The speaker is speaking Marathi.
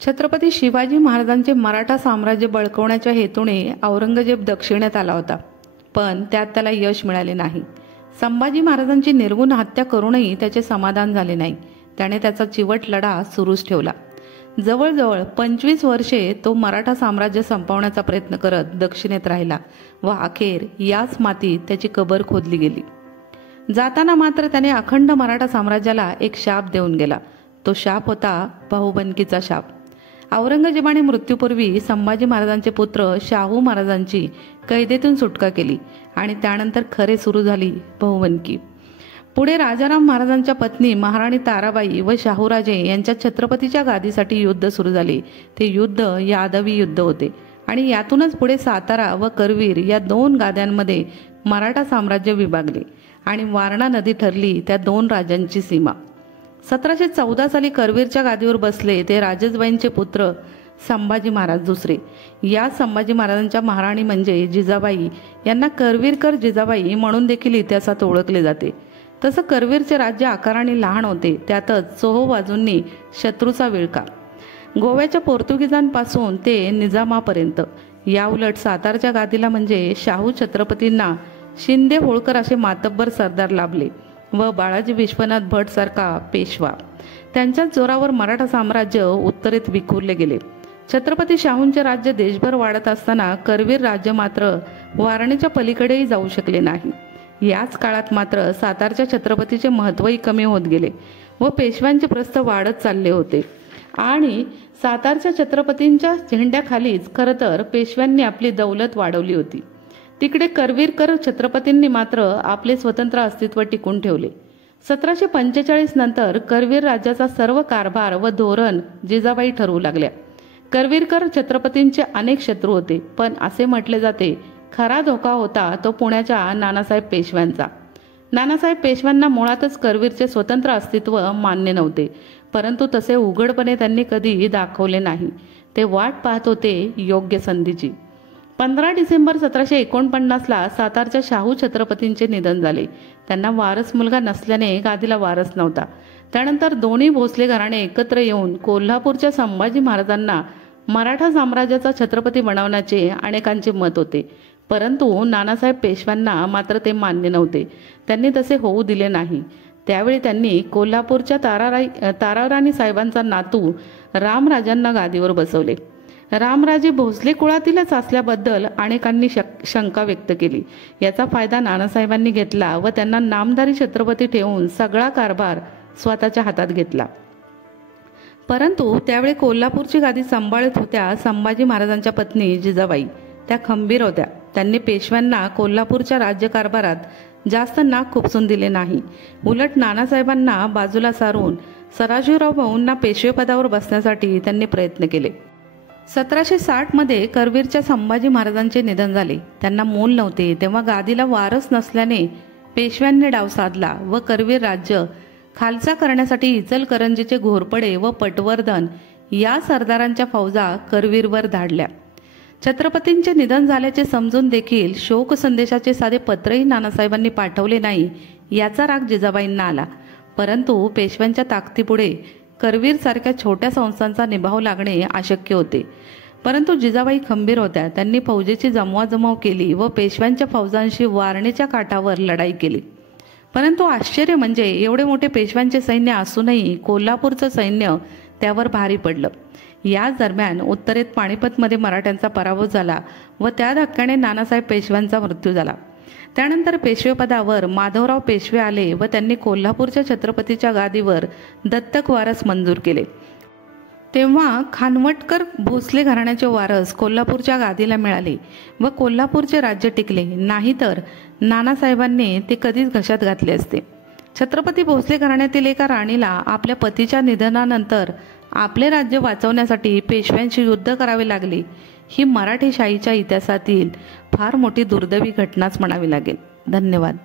छत्रपती शिवाजी महाराजांचे मराठा साम्राज्य बळकवण्याच्या हेतूने औरंगजेब दक्षिणेत आला होता, पण त्यात त्याला यश मिळाले नाही. संभाजी महाराजांची निर्घृण हत्या करूनही त्याचे समाधान झाले नाही. त्याने त्याचा चिवट लढा सुरूच ठेवला. जवळजवळ 25 वर्षे तो मराठा साम्राज्य संपवण्याचा प्रयत्न करत दक्षिणेत राहिला व अखेर याच मातीत त्याची कबर खोदली गेली. जाताना मात्र त्याने अखंड मराठा साम्राज्याला एक शाप देऊन गेला. तो शाप होता बहुबनकीचा शाप. औरंगजेबाने मृत्यूपूर्वी संभाजी महाराजांचे पुत्र शाहू महाराजांची कैदेतून सुटका केली आणि त्यानंतर खरे सुरू झाली बहुबनकी. पुढे राजाराम महाराजांच्या पत्नी महाराणी ताराबाई व शाहूराजे यांच्या छत्रपतीच्या गादीसाठी युद्ध सुरू झाले. ते युद्ध यादवी युद्ध होते आणि यातूनच पुढे सातारा व करवीर या 2 गाद्यांमध्ये मराठा साम्राज्य विभागले आणि वारणा नदी ठरली त्या 2 राजांची सीमा. 1714 साली करवीरच्या गादीवर बसले ते राजजबाईंचे पुत्र संभाजी महाराज दुसरे. या संभाजी महाराजांच्या महाराणी म्हणजे जिजाबाई यांना करवीरकर जिजाबाई म्हणून देखील इतिहासात ओळखले जाते. तसं करवीरचे राज्य आकाराने लहान होते, त्यातच चोहो बाजूंनी शत्रूचा विळखा, गोव्याच्या पोर्तुगीजांपासून ते निजामापर्यंत. या उलट सातारच्या गादीला म्हणजे शाहू छत्रपतींना शिंदे होळकर असे मातब्बर सरदार लाभले व बाळाजी विश्वनाथ भट सारखा पेशवा. त्यांच्याच जोरावर मराठा साम्राज्य उत्तरेत विखुरले गेले. छत्रपती शाहूंचे राज्य देशभर वाढत असताना करवीर राज्य मात्र वारणेच्या पलीकडेही जाऊ शकले नाही. याच काळात मात्र सातारच्या छत्रपतीचे महत्त्वही कमी होत गेले व पेशव्यांचे प्रस्थ वाढत चालले होते आणि सातारच्या छत्रपतींच्या झेंड्याखालीच खरं तर पेशव्यांनी आपली दौलत वाढवली होती. तिकडे करवीरकर छत्रपतींनी मात्र आपले स्वतंत्र अस्तित्व टिकून ठेवले. 1745 नंतर करवीर राज्याचा सर्व कारभार व धोरण जिजाबाई ठरवू लागल्या. करवीरकर छत्रपतींचे अनेक शत्रू होते, पण असे म्हटले जाते खरा धोका होता तो पुण्याच्या नानासाहेब पेशव्यांचा. नानासाहेब पेशव्यांना मुळातच करवीरचे स्वतंत्र अस्तित्व मान्य नव्हते, परंतु तसे उघडपणे त्यांनी कधी दाखवले नाही. ते वाट पाहत होते योग्य संधीची. 15 डिसेंबर 1749ला सातारच्या शाहू छत्रपतींचे निधन झाले. त्यांना वारस मुलगा नसल्याने गादीला वारस नव्हता. त्यानंतर दोन्ही भोसले घराणे एकत्र येऊन कोल्हापूरच्या संभाजी महाराजांना मराठा साम्राज्याचा छत्रपती बनवण्याचे अनेकांचे मत होते, परंतु नानासाहेब पेशव्यांना मात्र ते मान्य नव्हते. त्यांनी तसे होऊ दिले नाही. त्यावेळी त्यांनी कोल्हापूरच्या ताराराणी साहेबांचा नातू रामराजांना गादीवर बसवले. रामराजे भोसले कुळातीलच असल्याबद्दल अनेकांनी शंका व्यक्त केली. याचा फायदा नानासाहेबांनी घेतला व त्यांना नामधारी छत्रपती ठेवून सगळा कारभार स्वतःच्या हातात घेतला. परंतु त्यावेळी कोल्हापूरची गादी सांभाळत होत्या संभाजी महाराजांच्या पत्नी जिजाबाई. त्या खंबीर होत्या. त्यांनी पेशव्यांना कोल्हापूरच्या राज्यकारभारात जास्त नाक खुपसून दिले नाही. उलट नानासाहेबांना बाजूला सारून सराजीराव भाऊंना पेशवेपदावर बसण्यासाठी त्यांनी प्रयत्न केले. 1760 मध्ये करवीरच्या संभाजी महाराजांचे निधन झाले. त्यांना मूल नव्हते, तेव्हा गादीला वारस नसल्याने पेशव्यांनी डाव साधला व करवीर राज्य खालसा करण्यासाठी इचलकरंजीचे घोरपडे व पटवर्धन या सरदारांच्या फौजा करवीरवर धाडल्या. छत्रपतींचे निधन झाल्याचे समजून देखील शोक संदेशाचे साधे पत्रही नानासाहेबांनी पाठवले नाही. याचा राग जिजाबाईंना आला. परंतु पेशव्यांच्या ताकदीपुढे करवीर सारख्या छोट्या संस्थांचा निभाव लागणे अशक्य होते. परंतु जिजाबाई खंबीर होत्या. त्यांनी फौजेची जमवाजमव केली व पेशव्यांच्या फौजांशी वारणेच्या काठावर लढाई केली. परंतु आश्चर्य म्हणजे एवढे मोठे पेशव्यांचे सैन्य असूनही कोल्हापूरचं सैन्य त्यावर भारी पडलं. याच दरम्यान उत्तरेत पानिपतमध्ये मराठ्यांचा पराभव झाला व त्या धक्क्याने नानासाहेब पेशव्यांचा मृत्यू झाला. त्यानंतर पेशवेपदावर माधवराव पेशवे आले व त्यांनी कोल्हापूरच्या छत्रपतीच्या गादीवर दत्तक वारस मंजूर केले. तेव्हा खानवटकर भोसले घराण्याचे वारस कोल्हापूरच्या गादीला मिळाले व कोल्हापूरचे राज्य टिकले. नाहीतर नानासाहेबांनी ते कधीच घशात घातले असते. छत्रपती भोसले घराण्यातील एका राणीला आपल्या पतीच्या निधनानंतर आपले राज्य वाचवण्यासाठी पेशव्यांशी युद्ध करावे लागले. ही मराठेशाहीच्या इतिहासातील फार मोठी दुर्दैवी घटनाच म्हणावी लागेल. धन्यवाद.